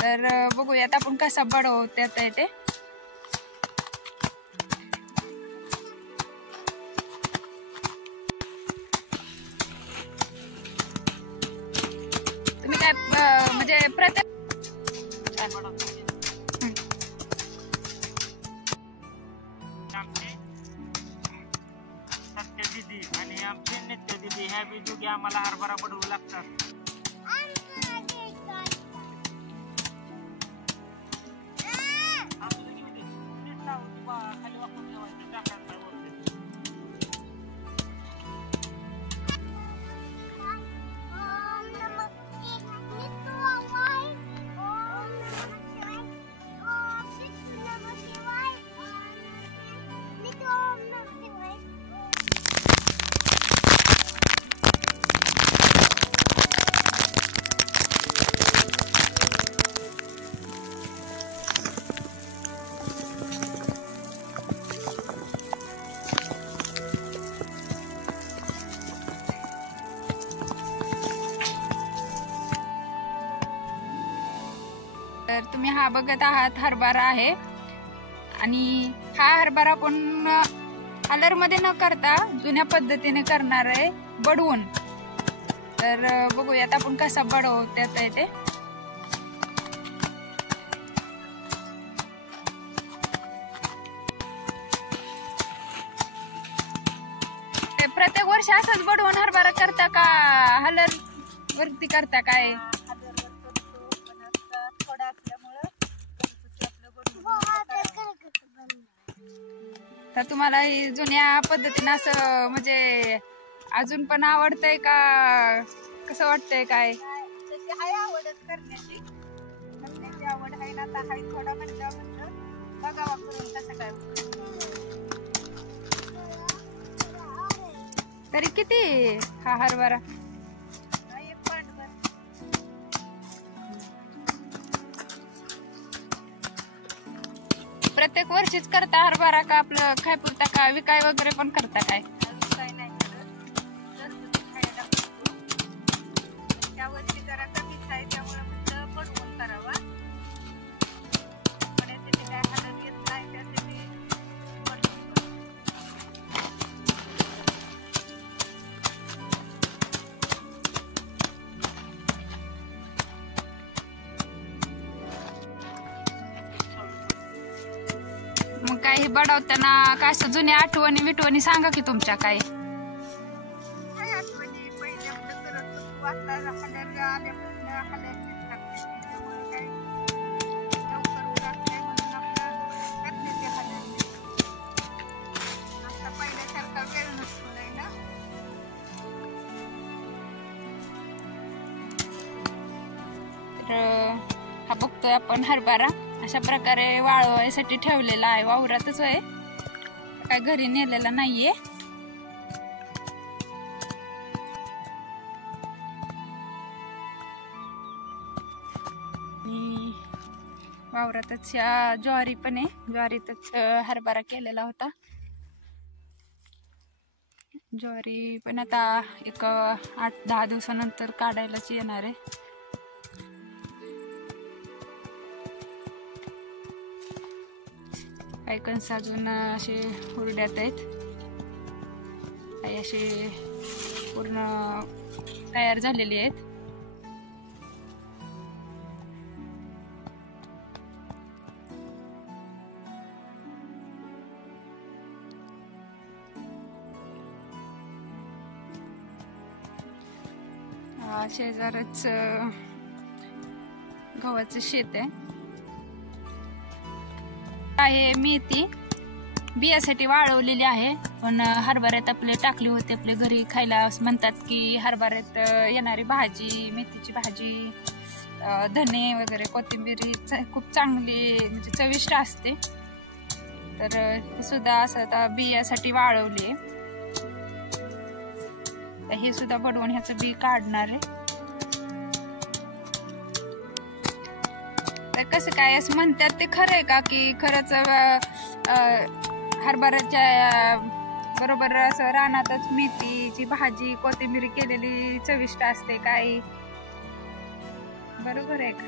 तर बघूयात आपण कसा बडवतात ते. तुम्ही काय म्हणजे प्रत्येक सत्य दिदी आणि आमचे नित्य दिदी ह्या बी दोघी आम्हाला हरभरा बडवू लागतात. खाली वापरून ठेवायचं टाकायचं वरती. तर तुम्ही हा बघत आहात हरभरा आहे आणि हा हरभरा आपण हलर मध्ये न करता जुन्या पद्धतीने करणार आहे बडवून. तर बघूयात आपण कसा बडवतात ते. प्रत्येक वर्षी असंच बडवून हरभरा करता का हलर वरती करता काय? तर तुम्हाला ही जुन्या पद्धतीने असं म्हणजे अजून पण आवडतंय का कसं वाटतंय काय? आवडच करण्याची आवड आहे ना. आता हाय थोडा म्हणलं बघावा करून कसं काय. तरी किती हा हरभरा? एक पाठभर. प्रत्येक वर्षीच करता हरभरा का आपलं खायपुरता का विकाय वगैरे पण करता काय? काय नाही करत, घरगुती खायला करतो. त्या वर्षी जरा कमीच आहे त्यामुळे म्हटलं बडवून करावा. त्यासाठी काय हालत येत नाही त्यासाठी बडवून करतो. मग काही बडवताना काय असं जुन्या आठवणी विठवणी सांगा की तुमच्या काय? काय आठवणी पहिले आपलं करत होतो. आता हलर आल्यापासून हलरचीच करते. त्यामुळे काही लवकर उरत नाही म्हणून आपलं करते ते हलरची. आता पहिल्यासारखा वेळ नसतो नाही ना. तर हा बघतोय आपण हरभरा अशा प्रकारे वाळवायसाठी ठेवलेला आहे. वावरातच आहे, काय घरी नेलेला नाहीये. वावरातच या ज्वारी पण आहे, ज्वारीतच हरभरा केलेला होता. ज्वारी पण आता एक 8-10 दिवसानंतर काढायलाच येणार आहे. काही कणस अजून असे हुरड्यात आहेत, काही असे पूर्ण तयार झालेले आहेत. शेजारच गव्हाचं शेत आहे. मेथी बियासाठी वाळवलेली आहे, पण हरभऱ्यात आपले टाकली होते. आपल्या घरी खायला म्हणतात की हरभऱ्यात येणारी भाजी, मेथीची भाजी, धने वगैरे, कोथिंबीर खूप चांगली म्हणजे चविष्ट असते. तर हे सुद्धा असं आता बियासाठी वाळवली आहे. हे सुद्धा बडवून ह्याचं बी काढणार आहे. तर कसं काय असं म्हणतात ते खरं आहे का की खरंच हरभऱ्याच्या बरोबर असं रानातच मेथीची भाजी, कोथिंबीर केलेली चविष्ट असते काय? बरोबर आहे का?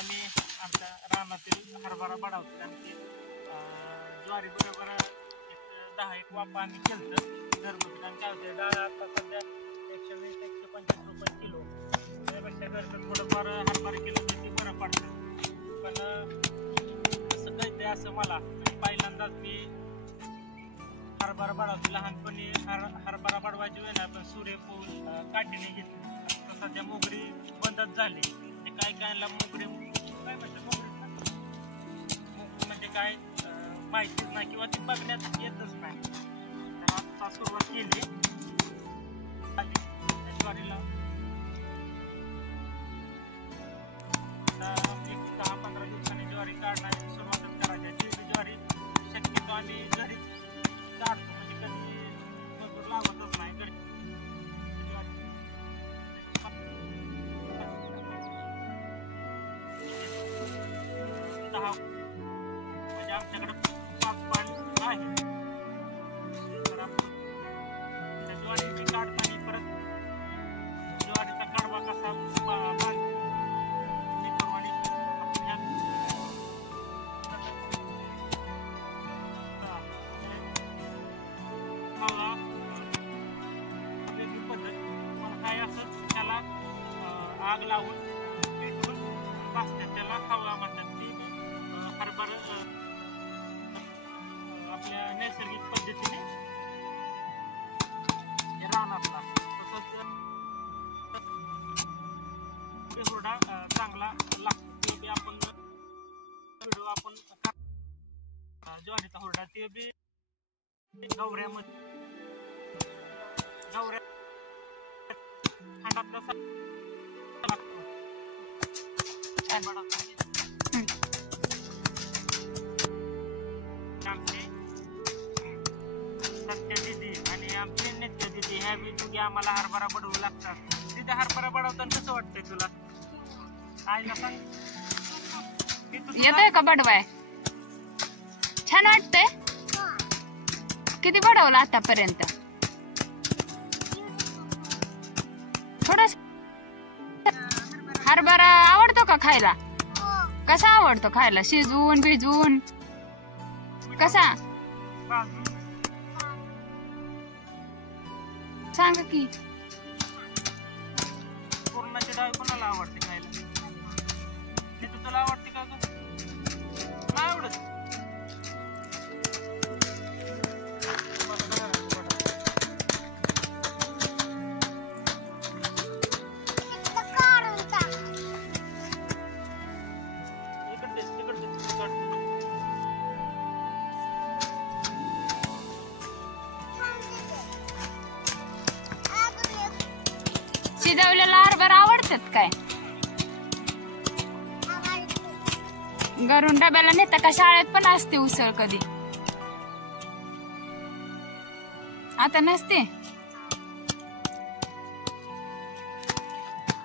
आम्ही आमच्या रानातील हरभरा बडावतो आणि ते ज्वारी बरोबर एक 10-1 वाफा आम्ही केलं घरगुती. आणि काय होते डाळ आता सध्या 120-125 रुपये किलो. त्यापेक्षा घरचं थोडंफार हरभरा केलं तर ते बरं पडतं. पण असं कळतंय असं मला पहिल्यांदाच मी हरभरा बडवतो. लहानपणी हरभरा बडवायची वेळ आपण सूर्यफूल काठीने घेतली. तर सध्या मोगरी बंदच झाली. ते काय मोगरी काय म्हणतात मोगरी म्हणजे काय माहितीच नाही किंवा ती बघण्यात येतच नाही. तर आता सुरुवात केली ज्वारीला. आता 10-15 दिवसांनी ज्वारी काढण्याची सुरुवातच करायची. ती ज्वारी शक्यतो आम्ही घरीच काढतो. म्हणजे कधी मजूर लावतच नाही. घरी 10 म्हणजे आमच्याकडे 5 पाणी आहे. तर त्या ज्वारी काढताना परत ज्वारीचा कडवा कसा आग लावून पेटवून भाजतात. त्याला खवा म्हणतात. ती हरभरा आपल्या नैसर्गिक पद्धतीने रानातला. तसंच हुरडा चांगला लागतो. ते बी आपण व्हिडिओ आपण ज्वारीचा हुरडा ते बी गवऱ्यामध्ये खंडात तसा आमचे सत्या दिदी आणि आमचे नित्य दिदी ह्या बी आम्हाला हरभरा बडवू लागतात. तिथे हरभरा बडवताना कसं वाटतंय तुला? आईला सांग. येतोय का बडवाय? छान वाटतंय. किती बडवला आतापर्यंत? थोडस. हरभरा आवडतो का खायला? कसा आवडतो खायला? शिजवून भिजवून कसा? सांग की. पूर्णाची डाळ कोणाला आवडते खायला? हे तुला आवडते का? नाही आवडत. शिजवलेला हरभरा आवडतात काय? घरून डब्याला नेता का? शाळेत पण असते उसळ कधी? आता नसते.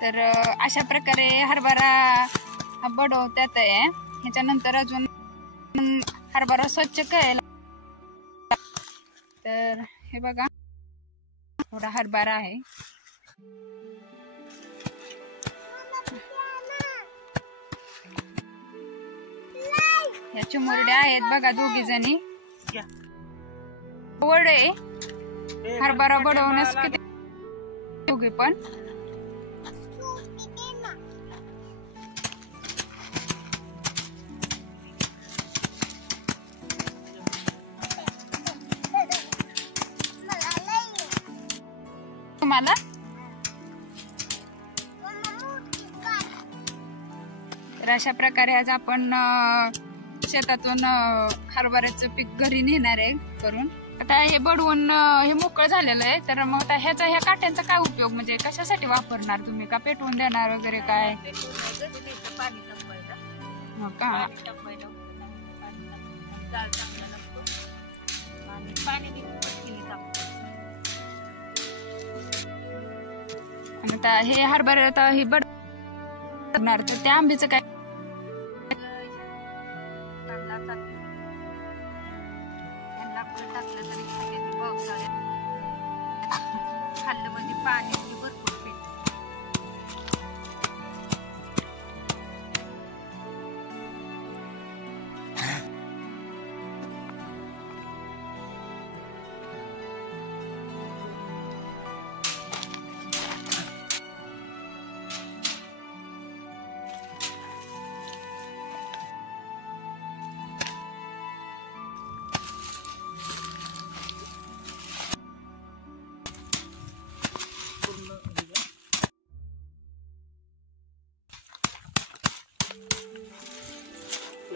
तर अशा प्रकारे हरभरा बडवतात आहे. ह्याच्यानंतर अजून हरभरा स्वच्छ करायला. तर हे बघा थोडा हरभरा आहे. या चिमुरड्या आहेत बघा दोघी जणी. वडे हरभरा बडवण्यास किती दोघी पण. तुम्हाला तर अशा प्रकारे आज आपण शेतातून हरभऱ्याचं पीक घरी नेणार आहे करून. आता हे बडवून हे मोकळं झालेलं आहे. तर मग आता ह्या काट्यांचा काय उपयोग? म्हणजे कशासाठी वापरणार तुम्ही? का पेटवून देणार वगैरे काय? हो का? आणि आता हे हरभरा आता हे बडवणार तर त्या आंब्याचं काय? टाकलं तरी खाल्ल्याची पावसाळ्यात खाल्लं म्हणजे पाण्याची भरपूर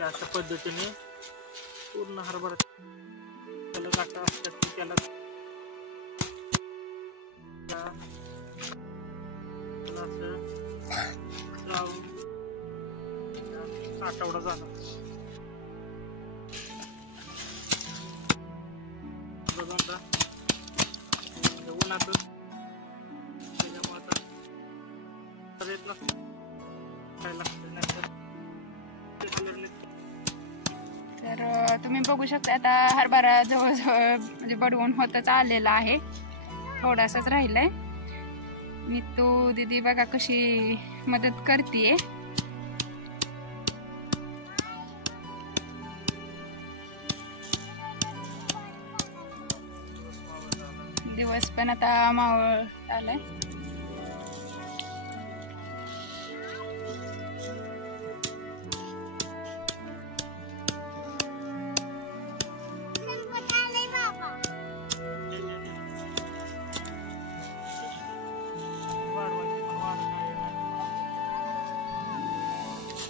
अशा पद्धतीने पूर्ण हरभरा त्याला गाठा असतात की त्याला असं लावून आठवडा झाला बघा उन्हातच त्याच्यामुळे आता येत नसतं काय लागतं नंतर तर तुम्ही बघू शकता आता हरभरा जवळजवळ म्हणजे बडवून होतच आलेला आहे, थोडासाच राहिलाय. मी तू दीदी बघा कशी मदत करतीये. दिवस पण आता मावळत आलाय.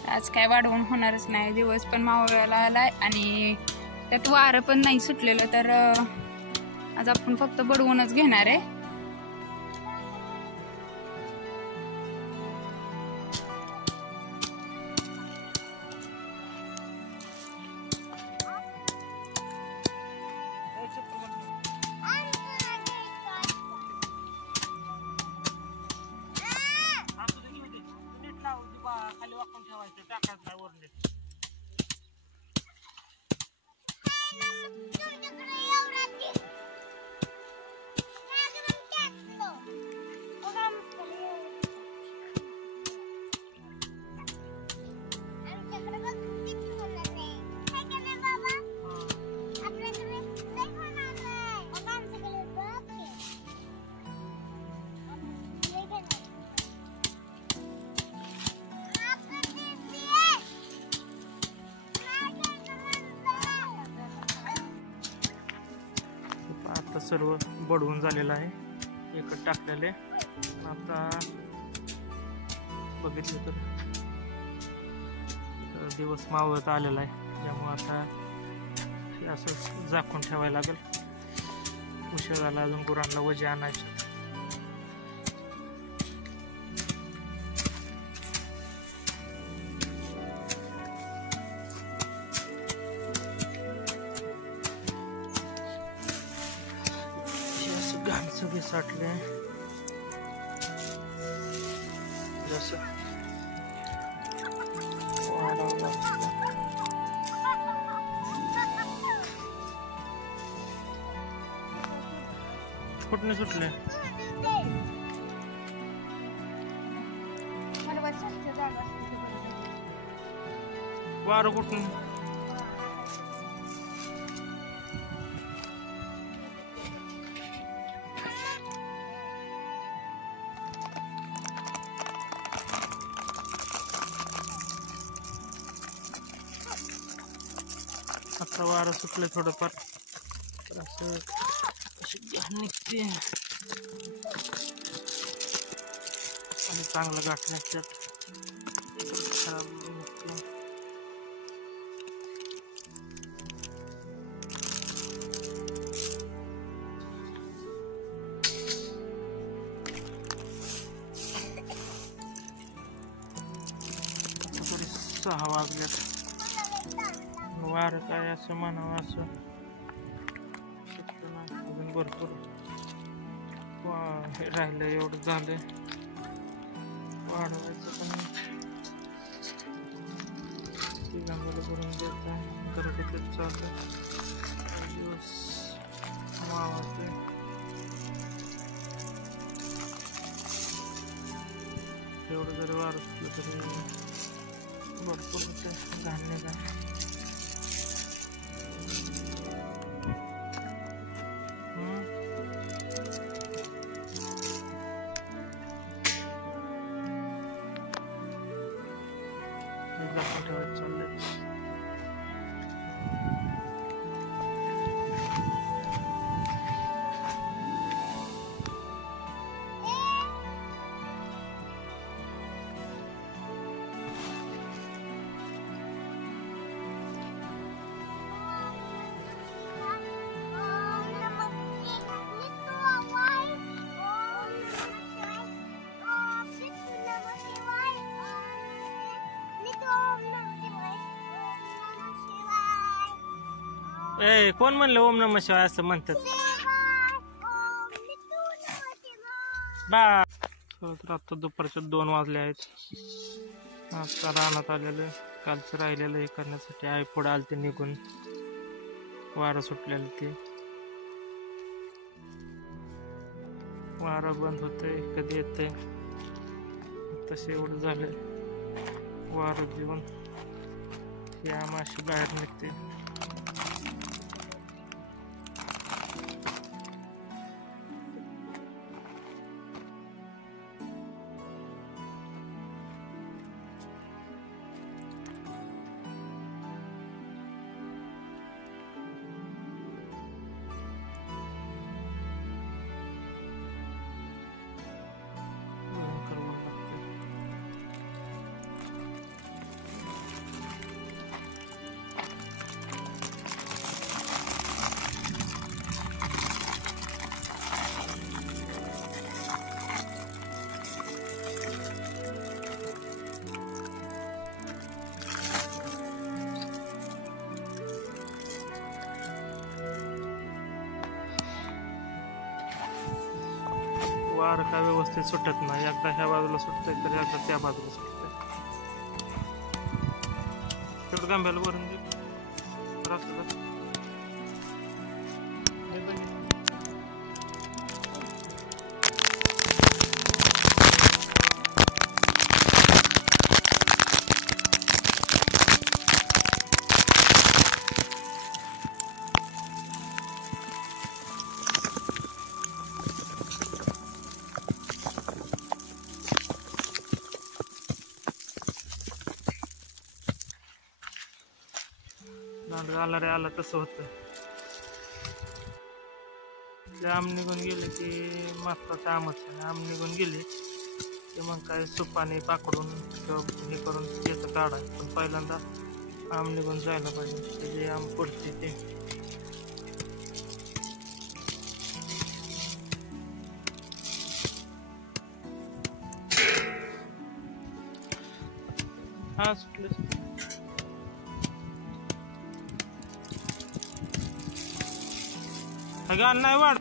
आज काय वाढवून होणारच नाही, दिवस पण मावळायला आलाय आणि त्यात वारं पण नाही सुटलेलं. तर आज आपण फक्त बडवूनच घेणार आहे. खाली वाकून ठेवायचं, टाकायचं नाही वरले. आता सर्व बडवून झालेलं आहे, एकच टाकलेले. आता बघितलं तर दिवस मावळत आलेला आहे, त्यामुळे आता हे असं झाकून ठेवायला लागेल. उशीर झाला, अजून गुरांना वजे आणायचे. घाण सगळे साठले जसं कुठने सुटले. वारं कुठून आता वारं सुटले थोडंफार, तर असं अशी घाण निघते आणि चांगलं गाठ निघतात, खराब निघते. तरी 6 वाजल्यात. वारं काय असं म्हणावं असं शकतं ना, अजून भरपूर हे राहिलं, एवढं झालं वाढवायचं. पण तिघांना करून द्यायचं घरगुतीच चाललं. दिवस मावळते. एवढं जरी वारं सुटलं तरी भरपूर धान्य काय ठेवायचं चाललंय. ए कोण म्हणलं ओम नमः शिवाय असं म्हणतात बा. तर आता दुपारच्या 2 वाजले आहेत. आता रानात आलेलं कालचं राहिलेलं हे करण्यासाठी आई पुढे आलते निघून. वारं सुटलेलं ते वारं बंद होतंय कधी येतंय तसे एवढं झालंय. वारं देऊन या माशी बाहेर निघते. वार काय व्यवस्थित सुटत नाही. एकदा ह्या बाजूला सुटतंय तर एकदा त्या बाजूला सुटतंय. तेवढं गांब्याला भरून दे. आला रे आला तसं होतं. आम निघून गेले की महत्वाचं आमच आहे. आम निघून गेले की मग काय सुपाने पाकडून हे करून त्याचं काढाय. पण पहिल्यांदा आम निघून जायला पाहिजे. जे आम पडते ते हा सुटले. गाण नाही वाढ.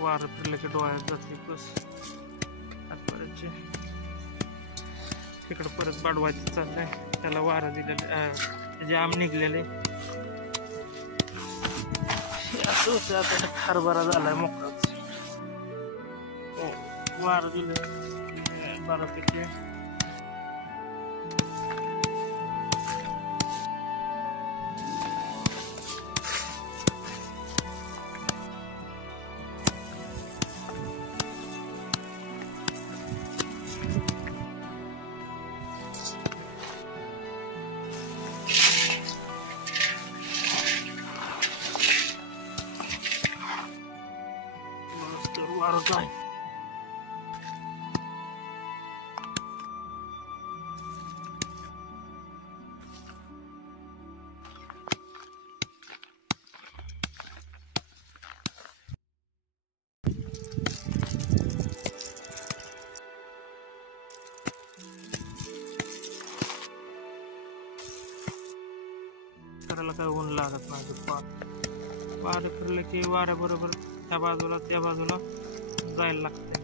वारं फिरलं की डोळ्यात जाते बस. तिकडं परत बाडवायचं चाललंय. त्याला वारं दिलेलं त्याचे आम निघलेले असं होतं. आता हरभरा झालाय मोकळाच. वारं दिलं बऱ्यापैकी. वारं काय करायला काय ऊन लागत नाही. वारं फिरलं की वाऱ्याबरोबर त्या बाजूला त्या बाजूला जायला लागते.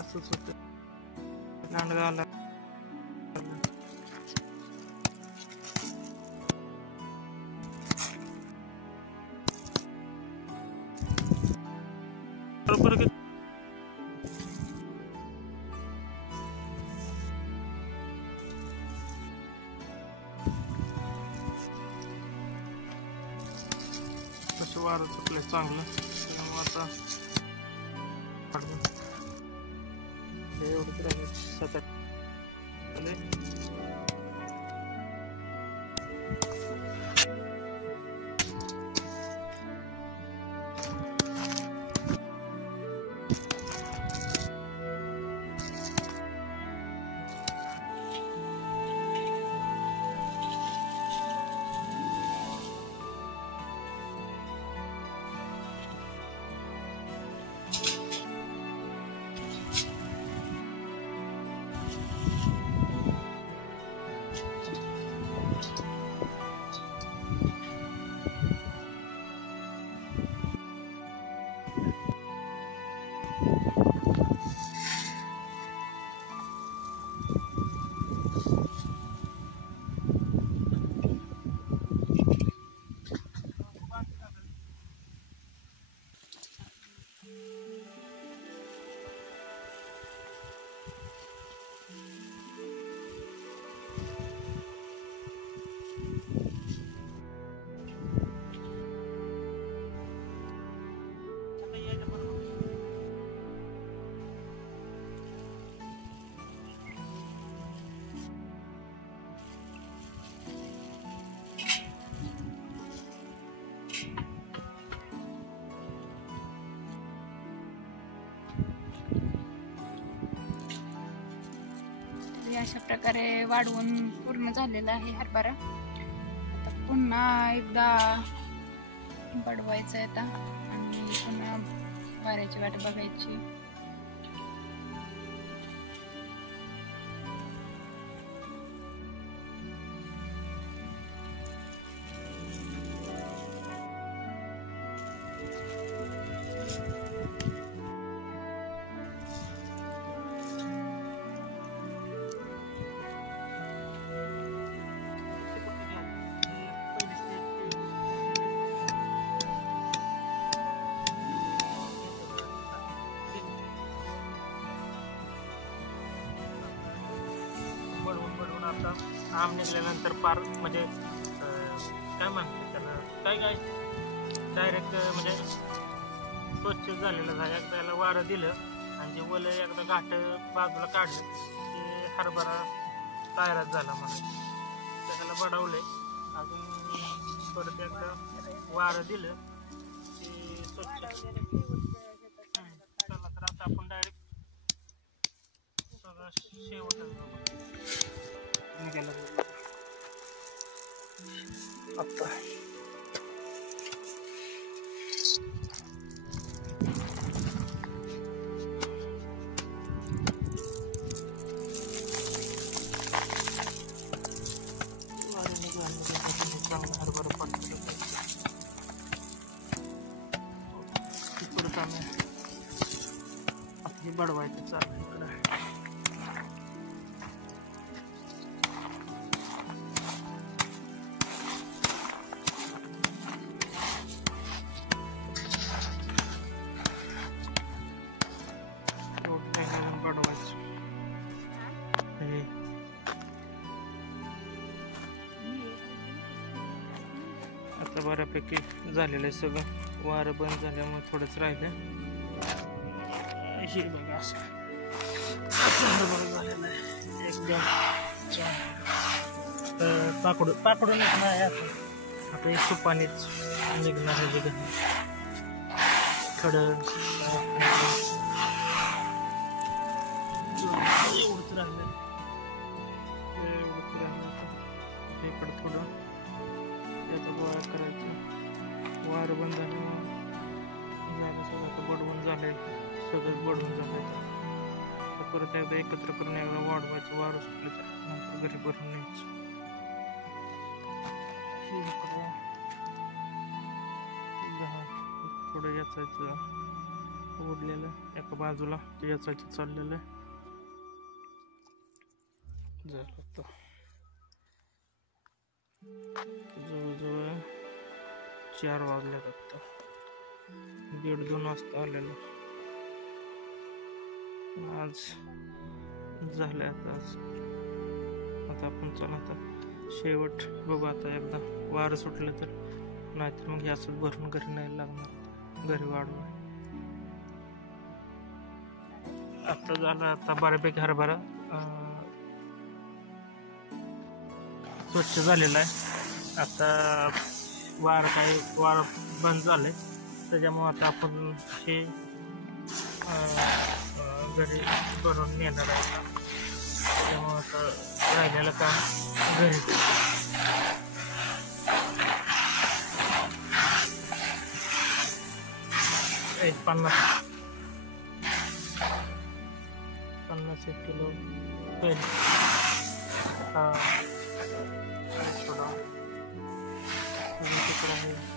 असंच होतं. लांडगा आला बरोबर वारं सुटलं चांगलं. त्यामुळे आता एवढंच राहिले 7-8. अशा प्रकारे वाढवून पूर्ण झालेला आहे हरभरा. आता पुन्हा एकदा वाढवायचं आहे आता आणि पुन्हा वाऱ्याची वाट बघायची. आम निघाल्यानंतर पार म्हणजे काय म्हणतात त्याला काय डायरेक्ट म्हणजे स्वच्छ झालेलं आहे. एकदा याला वारं दिलं आणि जे वलं एकदा घाट बाजूला काढलं की हरभरा तयारच झाला म्हणून त्याला बडवलंय. अजून परत एकदा वारं दिलं की स्वच्छ. चला तर आता आपण डायरेक्ट सगळं शेवटच निघायला आता चांगला हरभरा पडतो. परत आम्ही आपली बडवायचं चालू. आता बऱ्यापैकी झालेलं आहे सगळं. वारं बंद झाल्यामुळे थोडंच राहिलं. हे बघा असं झालेलं आहे एकदम. पाकडून नाही आता हे सुपानीच निघणार आहे बघा. खडं एवढंच राहिलं. इकडं थोडं त्याचा गोळा करायचा. वारं बंद झालं सगळं. आता बडवून झालंय सगळं. बडवून झालं तर परत एकदा एकत्र करून एकदा वाढवायचं. वारं सुटलं तर नंतर घरी भरून न्यायचं. थोडं याचायचं ओढलेलं एका बाजूला ते याचायचं चाललेलं झालं. तर जवळजवळ 4 वाजल्यात. आत्ता 1:30-2 वाजता आलेलं. आज झालं आता आपण चला आता शेवट बघू. आता एकदा वारं सुटलं तर, नाहीतर मग याच भरून घरी नाही लागणार. घरी वाढवा. आता झालं. आता बऱ्यापैकी हरभरा स्वच्छ झालेला आहे. आता वारं बंद झालंय त्याच्यामुळे आता आपण हे घरी भरून नेणार आहे. त्याच्यामुळे आता राहिलेलं काम घरी. एक 50 किलो पेन. तिकडं